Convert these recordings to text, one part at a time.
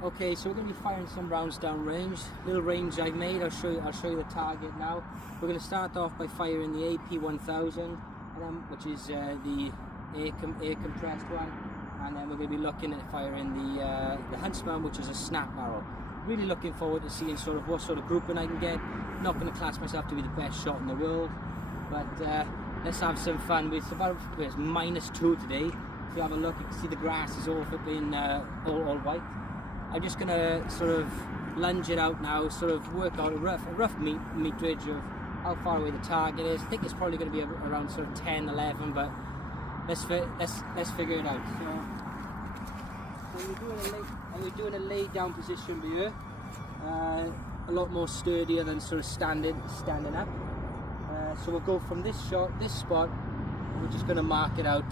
Okay, so we're going to be firing some rounds down range. Little range I've made. I'll show you the target now. We're going to start off by firing the AP1000, which is the air compressed one, and then we're going to be looking at firing the Huntsman, which is a snap barrel. Really looking forward to seeing sort of what sort of grouping I can get. Not going to class myself to be the best shot in the world, but let's have some fun. It's -2 today. If you have a look, you can see the grass is all flipping all white. I'm just going to sort of lunge it out now, sort of work out a rough meterage of how far away the target is. I think it's probably going to be around sort of 10, 11, but let's figure it out. So we're doing a lay down position here, a lot more sturdier than sort of standing up. So we'll go from this spot. We're just going to mark it out,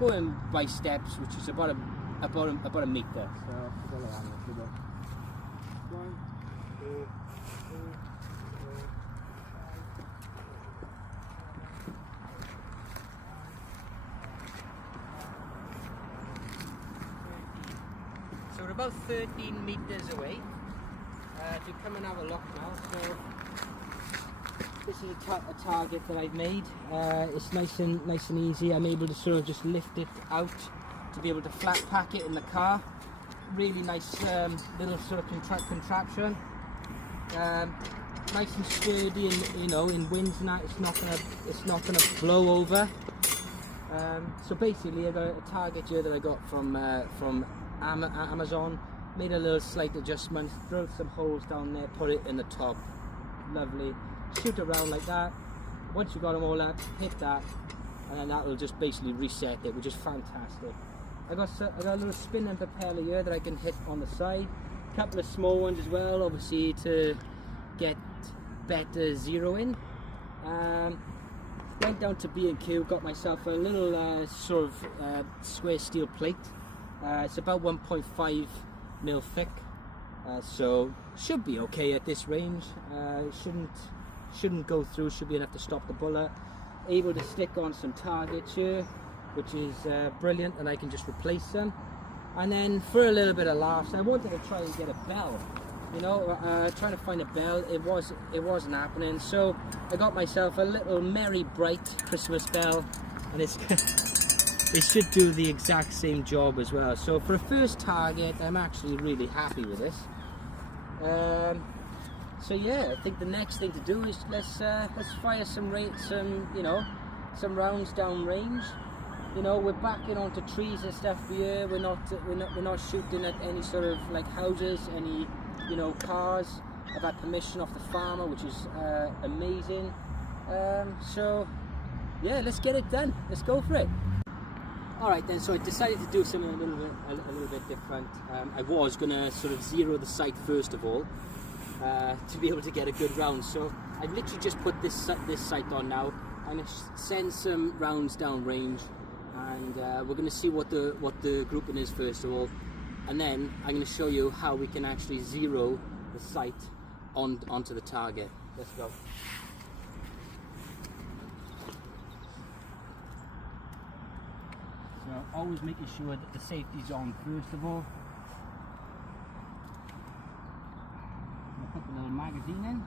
going by steps, which is about a meter. So follow on. 1, 2, 3, 4, 5. So we're about 13 meters away. If you come and have a look now, so this is a target that I've made. It's nice and easy. I'm able to sort of just lift it out to be able to flat pack it in the car. Really nice little sort of contraption. Nice and sturdy, and in winds and that, it's not gonna blow over. So basically, I got a target here that I got from Amazon. Made a little slight adjustment, drilled some holes down there, put it in the top. Lovely. Shoot around like that. Once you've got them all up, hit that, and then that will just basically reset it, which is fantastic. I got a little spin and propeller here that I can hit on the side. A couple of small ones as well, obviously to get better zeroing. Went down to B&Q, got myself a little sort of square steel plate. It's about 1.5 mil thick, so should be okay at this range. Shouldn't go through, should be enough to stop the bullet. Able to stick on some targets here, which is brilliant, and I can just replace them. And then for a little bit of laughs, I wanted to try and get a bell. Trying to find a bell, it wasn't happening. So I got myself a little merry bright Christmas bell, and it should do the exact same job as well. So for a first target, I'm actually really happy with this. So yeah, I think the next thing to do is let's fire some rounds down range. We're backing onto trees and stuff here. We're not shooting at any sort of like houses, any cars. I've had permission off the farmer, which is amazing. So yeah, let's get it done. Let's go for it. All right then. So I decided to do something a little bit different. I was gonna sort of zero the sight first of all, to be able to get a good round. So I've literally just put this sight on now. I'm gonna send some rounds down range, and we're gonna see what the grouping is first of all, and then I'm gonna show you how we can actually zero the sight onto the target. Let's go. So always making sure that the safety's on first of all. Put the little magazine in,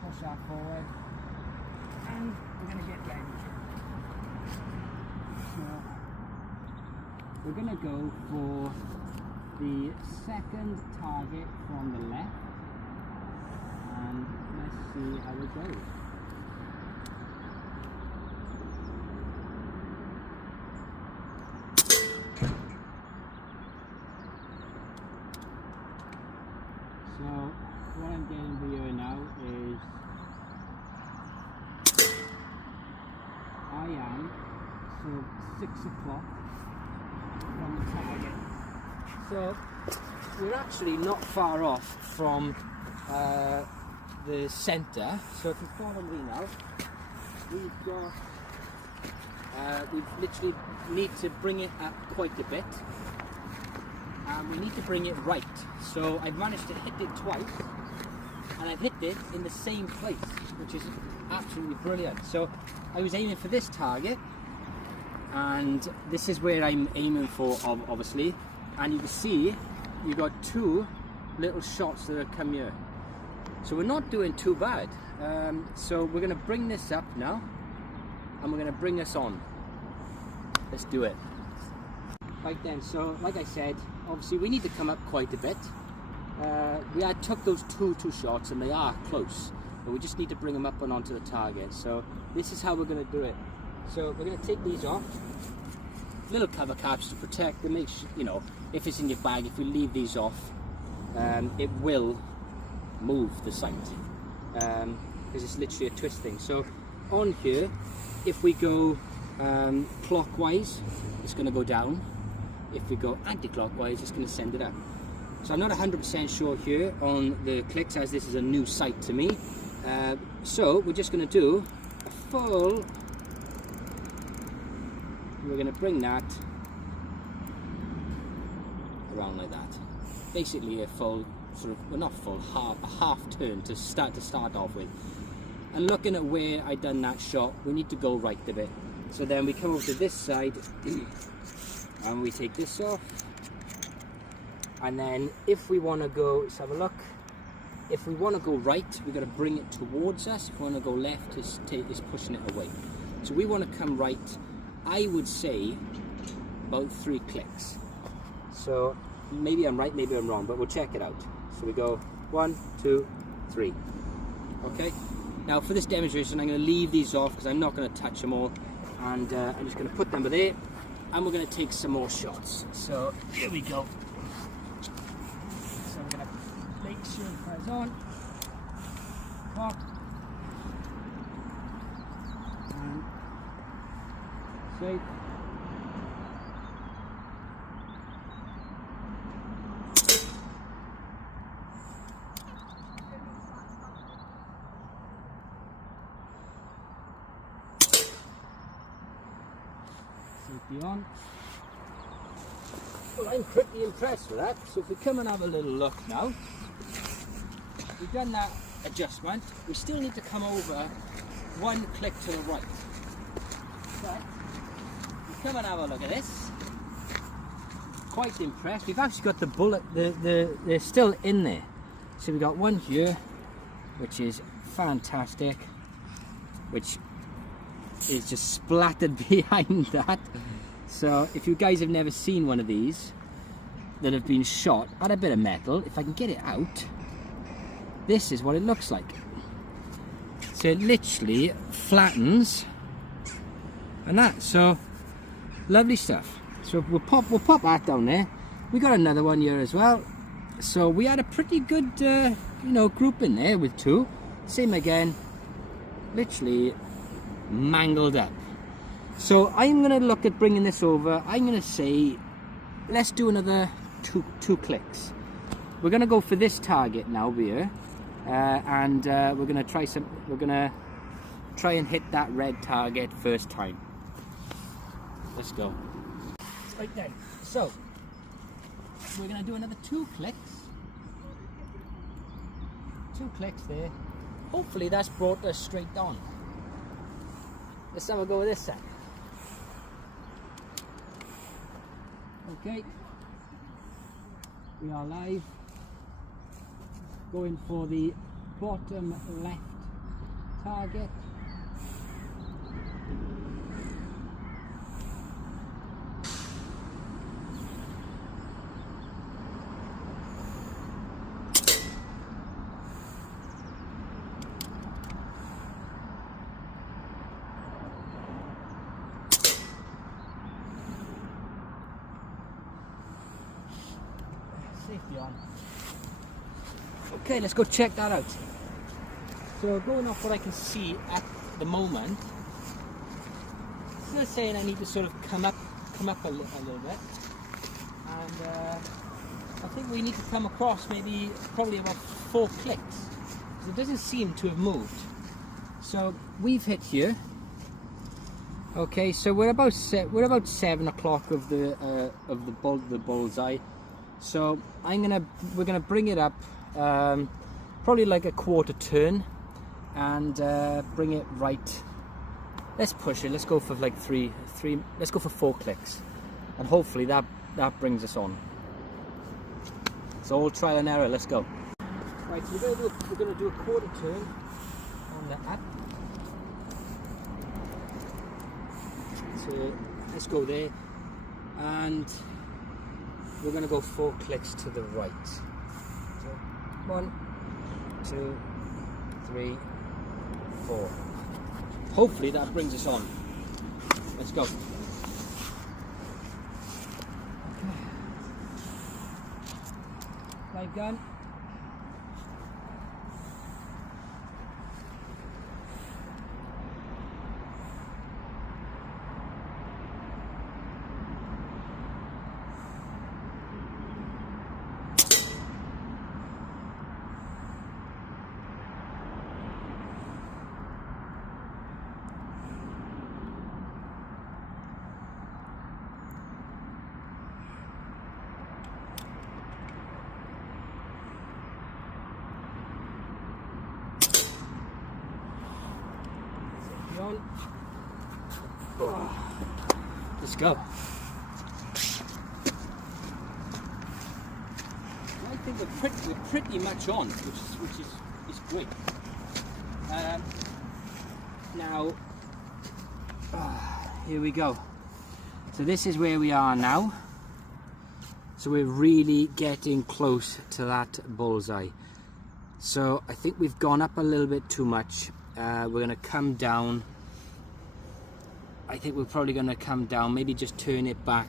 push that forward, and we're going to get ready. So we're going to go for the second target from the left, and let's see how it goes. So what I'm getting here now is I am sort of 6 o'clock from the target. So we're actually not far off from the centre. So if you follow me now, we've literally need to bring it up quite a bit. We need to bring it right. So I've managed to hit it twice, and I've hit it in the same place, which is absolutely brilliant. So I was aiming for this target, and this is where I'm aiming for, obviously, and you can see you got 2 little shots that have come here. So we're not doing too bad. So we're going to bring this up now, and we're going to bring this on. Let's do it. Right then, so like I said, obviously we need to come up quite a bit. We had took those two shots and they are close, but we just need to bring them up and onto the target. So this is how we're going to do it. So we're going to take these off. Little cover caps to protect them. Make sure, you know, if it's in your bag, if you leave these off, it will move the sight, because it's literally a twist thing. So on here, if we go clockwise, it's going to go down. If we go anti-clockwise, it's going to send it up. So I'm not 100% sure here on the clicks, as this is a new sight to me. So we're just going to do a full, we're going to bring that around like that. Basically a full, sort of, well, not full, a half turn to start off with. And looking at where I done that shot, we need to go right a bit. So then we come over to this side and we take this off. And then if we want to go, let's have a look. If we want to go right, we've got to bring it towards us. If we want to go left, it's pushing it away. So we want to come right, I would say, about 3 clicks. So maybe I'm right, maybe I'm wrong, but we'll check it out. So we go 1, 2, 3. Okay? Now for this demonstration, I'm going to leave these off because I'm not going to touch them all. And I'm just going to put them there, and we're going to take some more shots. So here we go. So I'm going to make sure it fires on. Pop. And safe. Safety on. Well, I'm pretty impressed with that. So if we come and have a little look now, we've done that adjustment. We still need to come over 1 click to the right. But we come and have a look at this. Quite impressed. We've actually got the bullet, they're still in there. So we've got one here, which is fantastic, which is just splattered behind that. So if you guys have never seen one of these that have been shot at a bit of metal, if I can get it out, this is what it looks like. So it literally flattens and that. So lovely stuff. So we'll pop that down there. We got another one here as well. So we had a pretty good you know, group in there with 2. Same again, literally mangled up. So I'm going to look at bringing this over. I'm going to say, let's do another two clicks. We're going to go for this target now here, and we're going to try some. We're going to try and hit that red target first time. Let's go. Right then. So we're going to do another 2 clicks. 2 clicks there. Hopefully that's brought us straight on. Let's have a go with this side. Okay, we are live. Going for the bottom left target. Safety on. Okay, let's go check that out. So going off what I can see at the moment, still saying I need to sort of come up a little bit, and I think we need to come across probably about 4 clicks, because it doesn't seem to have moved. So we've hit here. Okay, so we're about 7 o'clock of the bullseye. So we're gonna bring it up, probably like a 1/4 turn, and bring it right. Let's push it. Let's go for like 3. Let's go for 4 clicks, and hopefully that brings us on. all trial and error. Let's go. Right, so we're going to do a quarter turn on the up. So let's go there, and we're going to go 4 clicks to the right. So 1, 2, 3, 4. Hopefully that brings us on. Let's go. Live gun. Let's go. I think we're pretty much on, which is great. Now, here we go. So this is where we are now. So we're really getting close to that bullseye. So I think we've gone up a little bit too much. We're going to come down. I think we're probably going to come down, maybe just turn it back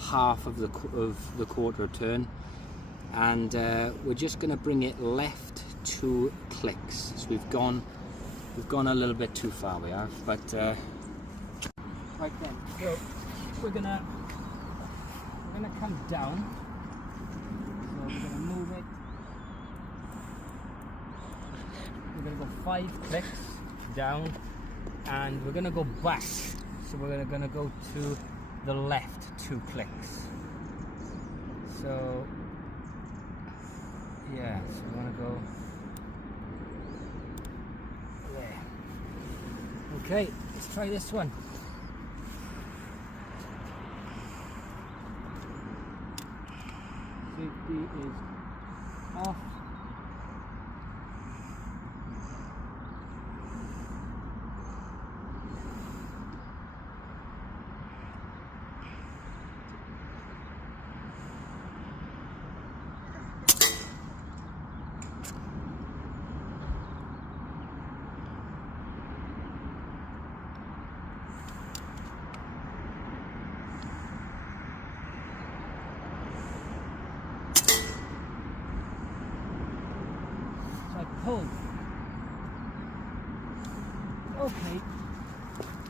half of the quarter turn, and we're just going to bring it left 2 clicks. So we've gone a little bit too far, we have, but right then. So we're gonna come down. So we're gonna move it. We're gonna go 5 clicks down. And we're going to go back, so we're going to go to the left 2 clicks. So yeah, so we're going to go there. Okay, let's try this one. Safety is off. Pulled. Okay,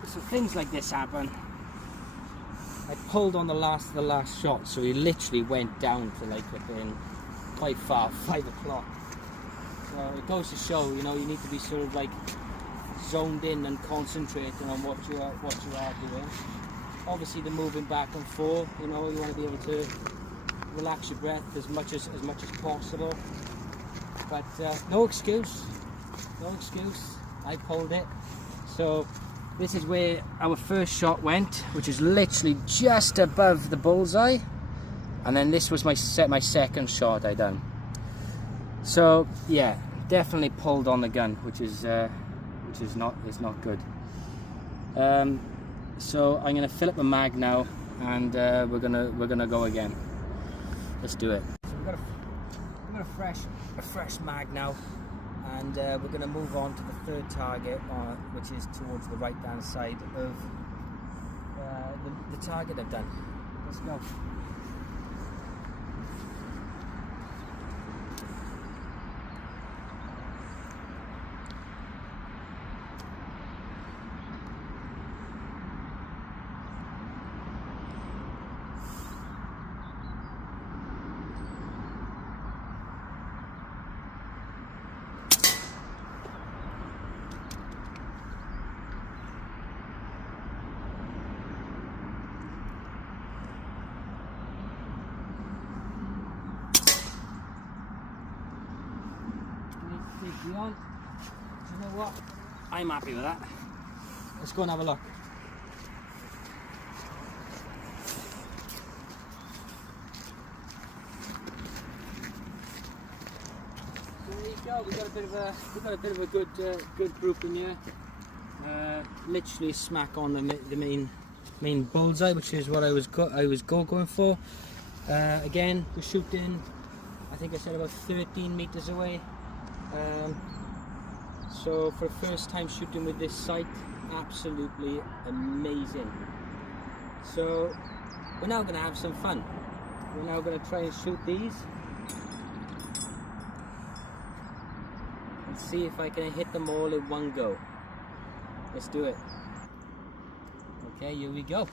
so things like this happen. I pulled on the last shot, so he literally went down to like within quite far, 5 o'clock. So it goes to show, you know, you need to be sort of like zoned in and concentrating on what you are doing. Obviously, the moving back and forth, you know, you want to be able to relax your breath as much as possible. But no excuse, I pulled it. So this is where our first shot went, which is literally just above the bullseye, and then this was my second shot I done. So yeah, definitely pulled on the gun, which is not good. So I'm gonna fill up the mag now, and we're gonna go again. Let's do it. So we've got a fresh mag now, and we're going to move on to the 3rd target, which is towards the right hand side of the target I've done. Let's go. On. You know what? I'm happy with that. Let's go and have a look. go. We got a bit of a good group in here. Literally smack on the main bullseye, which is what I was going for. Again, we're shooting, I think I said about 13 meters away. So for the first time shooting with this sight, absolutely amazing. So we're now going to have some fun. We're now going to try and shoot these and see if I can hit them all in one go. Let's do it. Okay, here we go.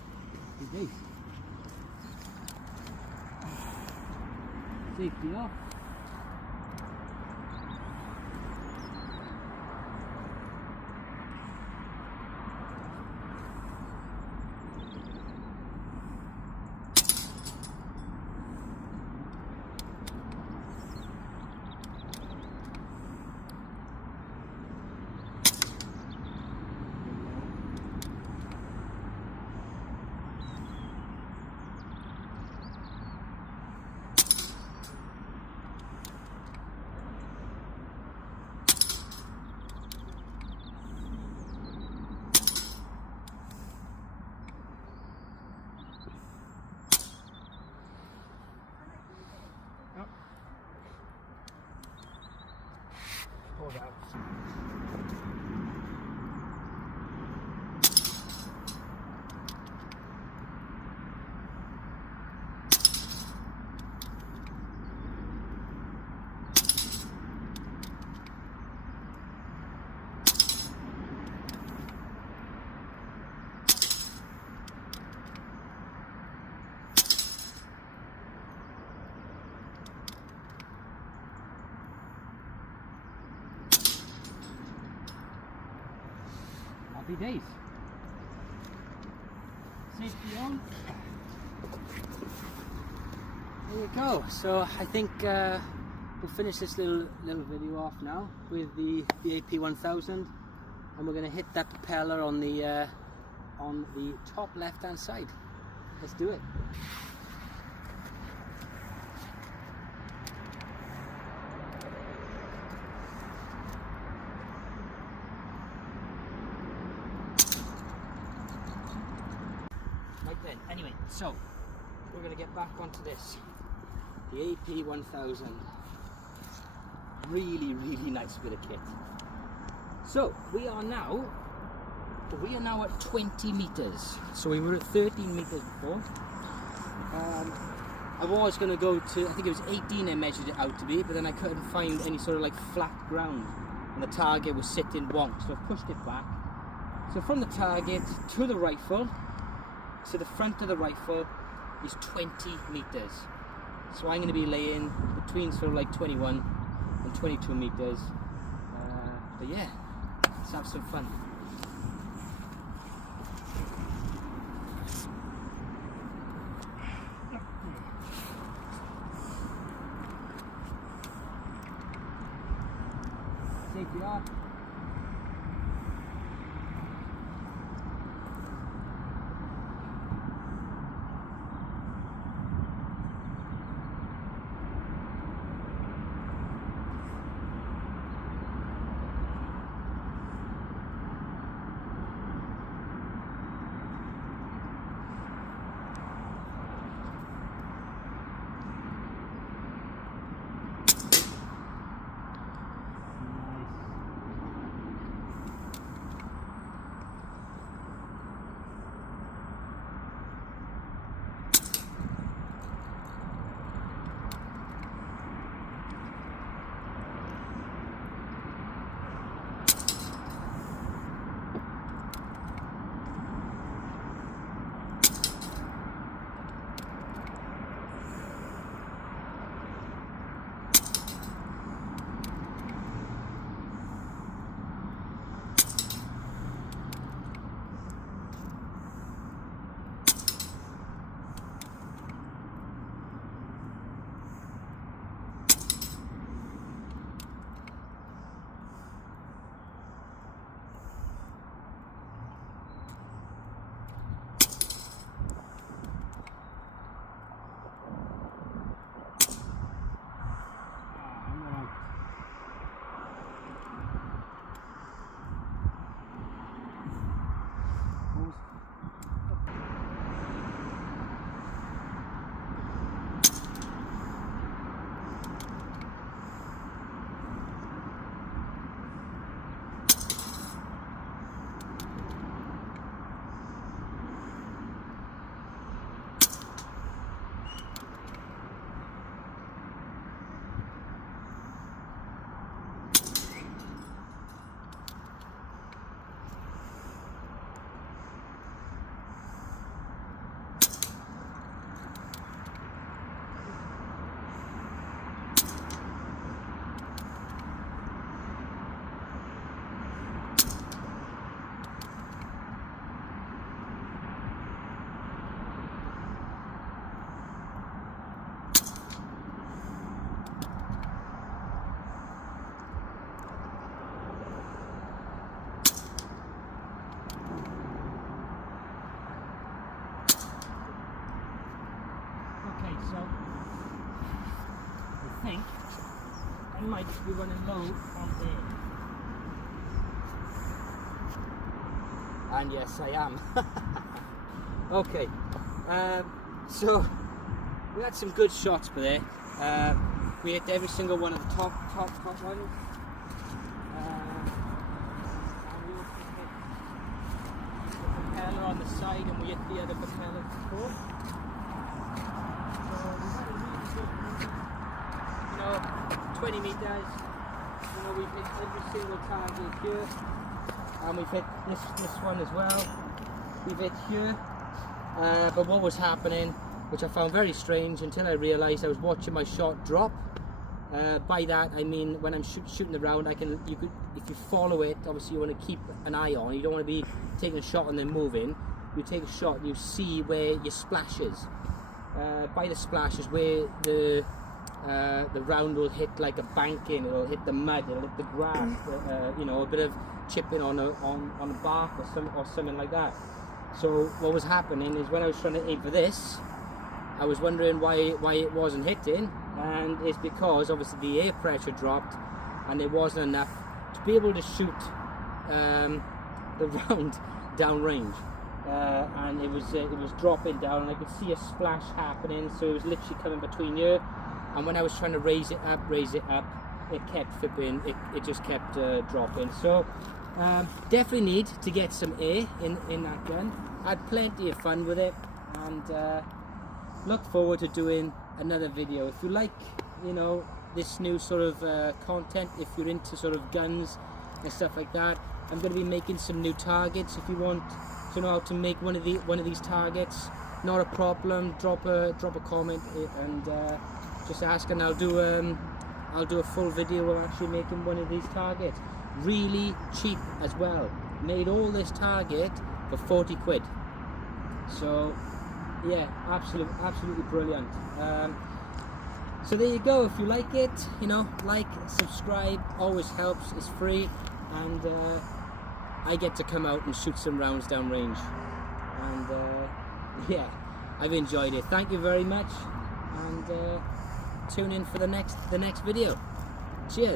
Safety off. Hold out. Happy days. Safety on. There you go. So I think we'll finish this little video off now with the AP1000, and we're going to hit that propeller on the top left hand side. Let's do it. Anyway, so we're going to get back onto this, the AP1000. Really nice bit of kit. So we are now at 20 meters. So we were at 13 meters before. I was going to go to, I think it was 18 I measured it out to be, but then I couldn't find any sort of like flat ground, and the target was sitting wonk, so I pushed it back. So from the target to the rifle, so the front of the rifle is 20 meters. So I'm going to be laying between sort of like 21 and 22 meters. But yeah, let's have some fun. Safety off. think I might be running low on air. And yes, I am. Okay, so we had some good shots for there. We hit every single one of the top ones. And we also hit the propeller on the side, and we hit the other propeller before. So we had a really good, 20 meters. We've hit every single target here, and we've hit this one as well. We've hit here. But what was happening, which I found very strange until I realised, I was watching my shot drop. By that I mean when I'm shooting the round, if you follow it, obviously you want to keep an eye on. You don't want to be taking a shot and then moving. You take a shot and you see where your splash is. By the splash is where the round will hit like a banking. It'll hit the mud. It'll hit the grass. A bit of chipping on a bark or something like that. So what was happening is when I was trying to aim for this, I was wondering why it wasn't hitting, and it's because obviously the air pressure dropped and there wasn't enough to be able to shoot the round downrange, and it was dropping down, and I could see a splash happening, so it was literally coming between you, and when I was trying to raise it up, it kept flipping, it just kept dropping. So definitely need to get some air in that gun. I had plenty of fun with it, and look forward to doing another video. If you like, this new sort of content, if you're into sort of guns and stuff like that, I'm going to be making some new targets. If you want to know how to make one of these targets, not a problem. Drop a comment and just ask, and I'll do a full video of actually making one of these targets. Really cheap as well. Made all this target for 40 quid. So yeah, absolutely brilliant. So there you go. If you like it, like, subscribe, always helps. It's free, and I get to come out and shoot some rounds downrange. And yeah, I've enjoyed it. Thank you very much, and tune in for the next video. Cheers.